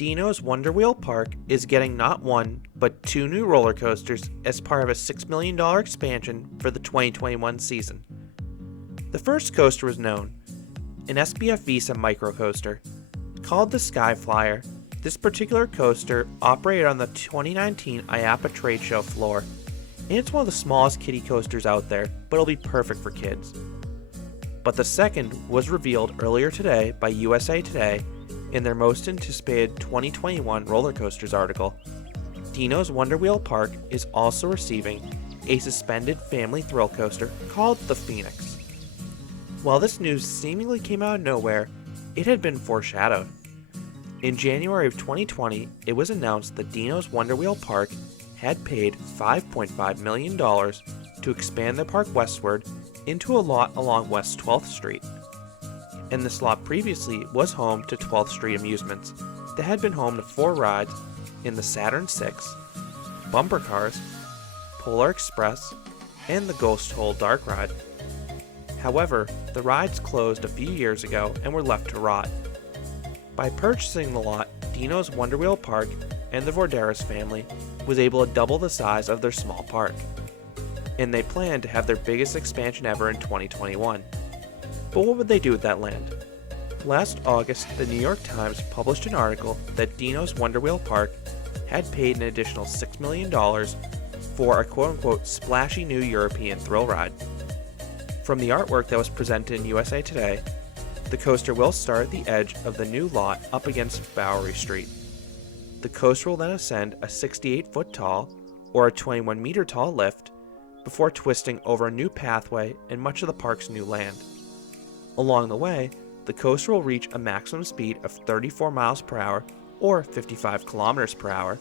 Deno's Wonder Wheel Park is getting not one, but two new roller coasters as part of a $6 million expansion for the 2021 season. The first coaster was known, an SBF Visa microcoaster. Called the Skyflyer, this particular coaster operated on the 2019 IAAPA trade show floor, and it's one of the smallest kiddie coasters out there, but it'll be perfect for kids. But the second was revealed earlier today by USA Today in their most anticipated 2021 roller coasters article. Deno's Wonder Wheel Park is also receiving a suspended family thrill coaster called the Phoenix. While this news seemingly came out of nowhere, it had been foreshadowed. In January of 2020, it was announced that Deno's Wonder Wheel Park had paid $5.5 million to expand the park westward into a lot along West 12th Street. And this lot previously was home to 12th Street Amusements that had been home to 4 rides in the Saturn 6, Bumper Cars, Polar Express, and the Ghost Hole Dark Ride. However, the rides closed a few years ago and were left to rot. By purchasing the lot, Deno's Wonder Wheel Park and the Vourderis family was able to double the size of their small park. And they plan to have their biggest expansion ever in 2021. But what would they do with that land? Last August, the New York Times published an article that Deno's Wonder Wheel Park had paid an additional $6 million for a quote-unquote splashy new European thrill ride. From the artwork that was presented in USA Today, the coaster will start at the edge of the new lot up against Bowery Street. The coaster will then ascend a 68-foot tall, or a 21-meter tall lift, before twisting over a new pathway and much of the park's new land. Along the way, the coaster will reach a maximum speed of 34 miles per hour or 55 kilometers per hour.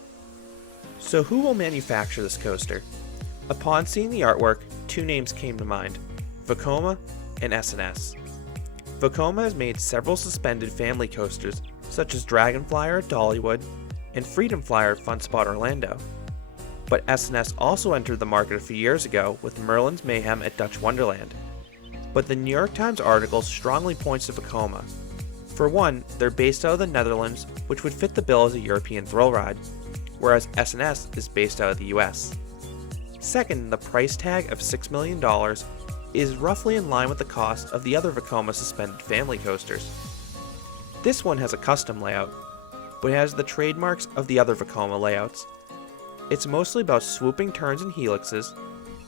So who will manufacture this coaster? Upon seeing the artwork, two names came to mind, Vekoma and S&S. Vekoma has made several suspended family coasters such as Dragonflyer at Dollywood and Freedom Flyer at Fun Spot Orlando. But S&S also entered the market a few years ago with Merlin's Mayhem at Dutch Wonderland. But the New York Times article strongly points to Vekoma. For one, they're based out of the Netherlands, which would fit the bill as a European thrill ride, whereas S&S is based out of the US. Second, the price tag of $6 million is roughly in line with the cost of the other Vekoma suspended family coasters. This one has a custom layout, but it has the trademarks of the other Vekoma layouts. It's mostly about swooping turns and helixes,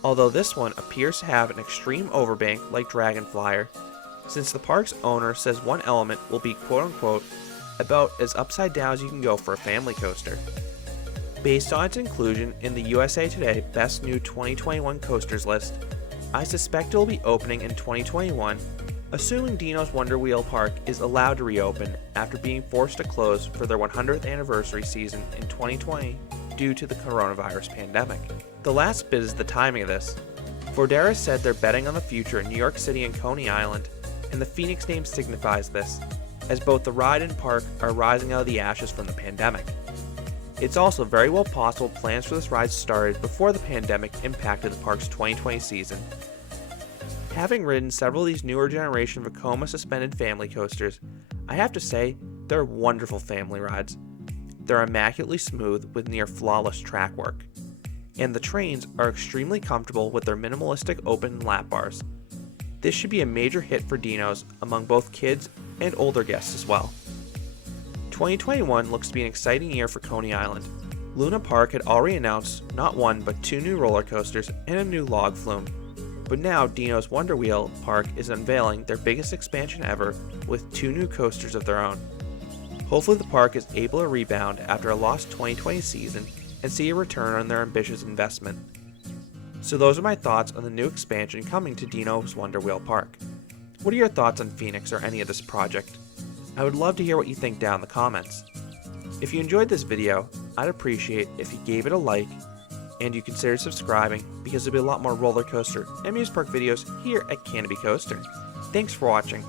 although this one appears to have an extreme overbank like Dragonflyer, since the park's owner says one element will be quote-unquote about as upside down as you can go for a family coaster. Based on its inclusion in the USA Today Best New 2021 Coasters list, I suspect it will be opening in 2021, assuming Deno's Wonder Wheel Park is allowed to reopen after being forced to close for their 100th anniversary season in 2020 due to the coronavirus pandemic. The last bit is the timing of this. Vourderis said they're betting on the future in New York City and Coney Island, and the Phoenix name signifies this, as both the ride and park are rising out of the ashes from the pandemic. It's also very well possible plans for this ride started before the pandemic impacted the park's 2020 season. Having ridden several of these newer generation Vekoma suspended family coasters, I have to say they're wonderful family rides. They're immaculately smooth with near flawless track work. And the trains are extremely comfortable with their minimalistic open lap bars. This should be a major hit for Deno's among both kids and older guests as well. 2021 looks to be an exciting year for Coney Island. Luna Park had already announced not one but two new roller coasters and a new log flume. But now Deno's Wonder Wheel Park is unveiling their biggest expansion ever with two new coasters of their own. Hopefully the park is able to rebound after a lost 2020 season and see a return on their ambitious investment. So those are my thoughts on the new expansion coming to Deno's Wonder Wheel Park. What are your thoughts on Phoenix or any of this project? I would love to hear what you think down in the comments. If you enjoyed this video, I'd appreciate if you gave it a like and you consider subscribing because there'll be a lot more roller coaster and amusement park videos here at Canopy Coaster. Thanks for watching.